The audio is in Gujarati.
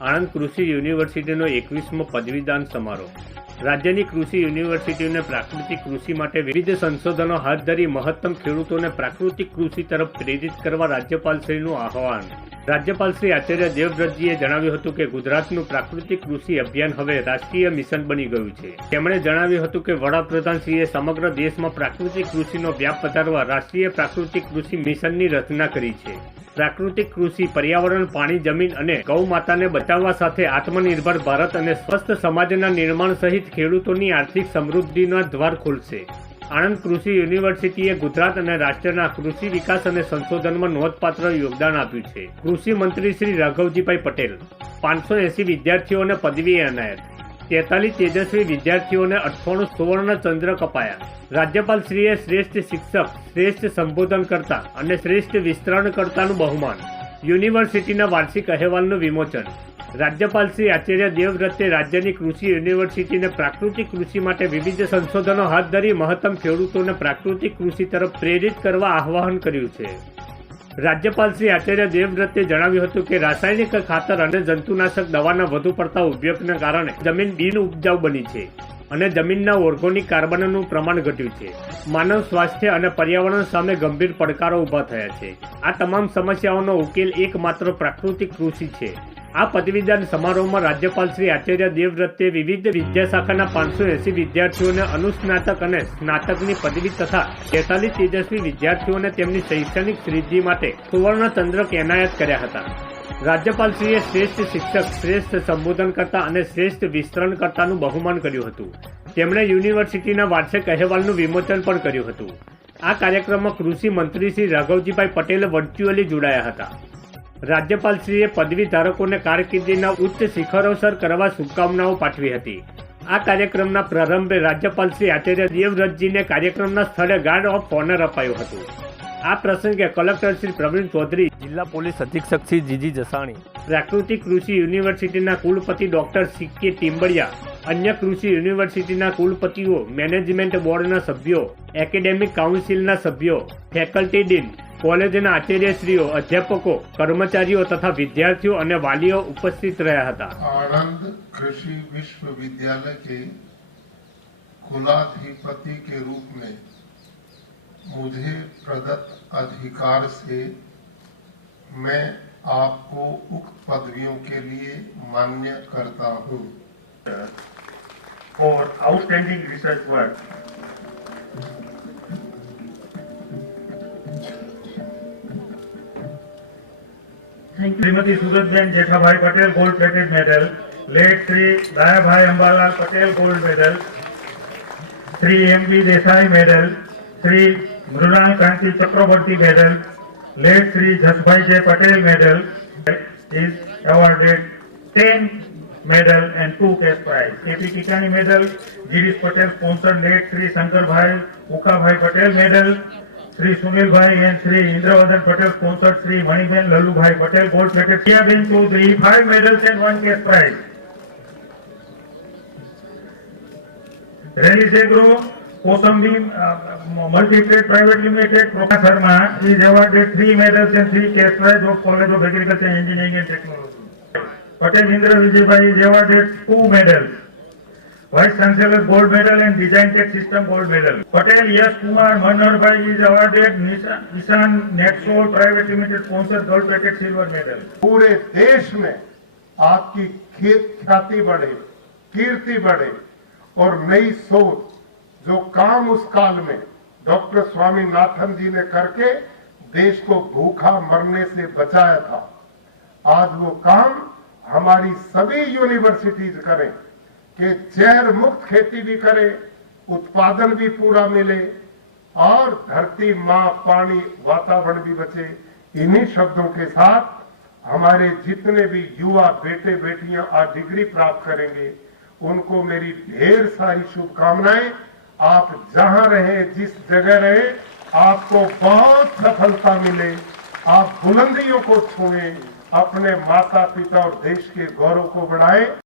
આણંદ કૃષિ યુનિવર્સિટીનો એકવીસમો પદવીદાન સમારોહ. રાજ્યની કૃષિ યુનિવર્સિટીઓને પ્રાકૃતિક કૃષિ માટે વિવિધ સંશોધનો હાથ ધરી મહત્તમ ખેડૂતોને પ્રાકૃતિક કૃષિ તરફ પ્રેરિત કરવા રાજ્યપાલશ્રીનું આહવાન. રાજ્યપાલ શ્રી આચાર્ય દેવવ્રતજીએ જણાવ્યું હતું કે ગુજરાતનું પ્રાકૃતિક કૃષિ અભિયાન હવે રાષ્ટ્રીય મિશન બની ગયું છે. તેમણે જણાવ્યું હતું કે વડાપ્રધાનશ્રીએ સમગ્ર દેશમાં પ્રાકૃતિક કૃષિનો વ્યાપ વધારવા રાષ્ટ્રીય પ્રાકૃતિક કૃષિ મિશનની રચના કરી છે. પ્રાકૃતિક કૃષિ, પર્યાવરણ, પાણી, જમીન અને ગૌ માતાને બચાવવા સાથે આત્મનિર્ભર ભારત અને સ્વસ્થ સમાજના નિર્માણ સહિત ખેડૂતોની આર્થિક સમૃદ્ધિના દ્વાર ખોલશે. આણંદ કૃષિ યુનિવર્સિટીએ ગુજરાત અને રાષ્ટ્રના કૃષિ વિકાસ અને સંશોધનમાં નોંધપાત્ર યોગદાન આપ્યું છે. કૃષિ મંત્રી શ્રી રાઘવજીભાઈ પટેલ, પાંચસો એસી વિદ્યાર્થીઓને પદવી એનાયત. તેતાલીસ તેજસ્વી વિદ્યાર્થીઓને અઠ્ઠાણું સુવર્ણ ચંદ્ર કપાયા રાજ્યપાલ શ્રીએ શ્રેષ્ઠ શિક્ષક, શ્રેષ્ઠ સંબોધનકર્તા અને શ્રેષ્ઠ વિસ્તરણકર્તાનું બહુમાન. યુનિવર્સિટીના વાર્ષિક અહેવાલનું વિમોચન. રાજ્યપાલ શ્રી આચાર્ય દેવવ્રતે રાજ્યની કૃષિ યુનિવર્સિટીને પ્રાકૃતિક કૃષિ માટે વિવિધ સંશોધનો હાથ ધરી મહત્તમ ખેડૂતોને પ્રાકૃતિક કૃષિ તરફ પ્રેરિત કરવા આહ્વાન કર્યું છે. રાજ્યપાલ શ્રી આચાર્ય દેવવ્રતે જણાવ્યું હતું કે રાસાયણિક ખાતર અને જંતુનાશક દવાના વધુ પડતા ઉપયોગને કારણે જમીન બિન ઉપજાઉ બની છે અને જમીનના ઓર્ગોનિક કાર્બનનું પ્રમાણ ઘટ્યું છે. માનવ સ્વાસ્થ્ય અને પર્યાવરણ સામે ગંભીર પડકારો ઊભા થયા છે. આ તમામ સમસ્યાઓનો ઉકેલ એકમાત્ર પ્રાકૃતિક કૃષિ છે. આ પદવીદાન સમારોહમાં રાજ્યપાલ શ્રી આચાર્ય દેવવ્રતે વિવિધ વિદ્યાશાખાના પાંચસો એસી વિદ્યાર્થીઓને અનુસ્નાતક અને સ્નાતકની પદવી તથા તેતાલીસ તેજસ્વી વિદ્યાર્થીઓને તેમની શૈક્ષણિક સિદ્ધિ માટે સુવર્ણ ચંદ્રક એનાયત કર્યા હતા. રાજ્યપાલશ્રીએ શ્રેષ્ઠ શિક્ષક, શ્રેષ્ઠ સંબોધનકર્તા અને શ્રેષ્ઠ વિસ્તરણકર્તાનું બહુમાન કર્યું હતું. તેમણે યુનિવર્સિટીના વાર્ષિક અહેવાલનું વિમોચન પણ કર્યું હતું. આ કાર્યક્રમમાં કૃષિ મંત્રી શ્રી રાઘવજીભાઈ પટેલ વર્ચ્યુઅલી જોડાયા હતા. રાજ્યપાલશ્રીએ પદવી ધારકોને કારકિર્દીના ઉચ્ચ શિખરો સર કરવા શુભકામનાઓ પાઠવી હતી. આ કાર્યક્રમના પ્રારંભે રાજ્યપાલ શ્રી આચાર્ય દેવવ્રતજીને કાર્યક્રમના સ્થળે ગાર્ડ ઓફ ઓનર અપાયું હતું. આ પ્રસંગે કલેક્ટર શ્રી પ્રવીણ ચૌધરી જિલ્લા પોલીસ અધિક્ષક શ્રી જીજી જસાણી પ્રાકૃતિક કૃષિ યુનિવર્સિટીના કુલપતિ ડોક્ટર સી કે ટીમ્બડિયા અન્ય કૃષિ યુનિવર્સિટીના કુલપતિઓ મેનેજમેન્ટ બોર્ડના સભ્યો એકેડેમિક કાઉન્સિલના સભ્યો ફેકલ્ટી ડીન કોલેજના આચાર્યશ્રીઓ અધ્યાપકો કર્મચારીઓ તથા વિદ્યાર્થીઓ અને વાલીઓ ઉપસ્થિત રહ્યા હતા आनंद कृषि विश्वविद्यालय के कुलाधिपति के रूप में मुझे प्रदत्त अधिकार से मैं आपको उक्त पदवियों के लिए मान्य करता हूँ for outstanding research work. Shrimati Suratben Jethabhai Patel gold plated medal late Shri Dayabhai Ambalal Patel gold medal Shri M B Desai medal Shri Mrinal Kanti Chakravarti medal late Shri Jasbhai J Patel medal is awarded 10 medal and two cash prize. AP Kitani medal, Girish Patel sponsored late Sri Shankarбhai Ukhabhai Patel medal, Sri Sunilbhai and Sri Indravardhan Patel sponsored Sri Maniben Lalubhai Patel gold plated Priyaben Chaudhary five medals and one cash prize. Rally Segro, Kosambi uh, Multi-Trade Private Limited, Prakash Sharma is awarded three medals and three cash prize of College of Agriculture Engineering and Technology. Patel Indra Vijaybhai is awarded two medals. Vice Chancellor Gold Medal and Design Tech System Gold Medal. Patel Yash Kumar Manoharbhai is awarded Nissan Netsol Private Limited sponsored gold plated silver medal. पूरे देश में आपकी ख्याति बढ़े कीर्ति बढ़े और नई सोच जो काम उस काल में डॉक्टर स्वामीनाथन जी ने करके देश को भूखा मरने से बचाया था आज वो काम हमारी सभी यूनिवर्सिटीज करें कि जहर मुक्त खेती भी करे, उत्पादन भी पूरा मिले और धरती माँ पानी वातावरण भी बचे। इन्हीं शब्दों के साथ हमारे जितने भी युवा बेटे बेटियाँ आज डिग्री प्राप्त करेंगे, उनको मेरी ढेर सारी शुभकामनाएँ। आप जहाँ रहे, जिस जगह रहे, आपको बहुत सफलता मिले। आप बुलंदियों को छुएँ, अपने माता पिता और देश के गौरव को बढ़ाएँ।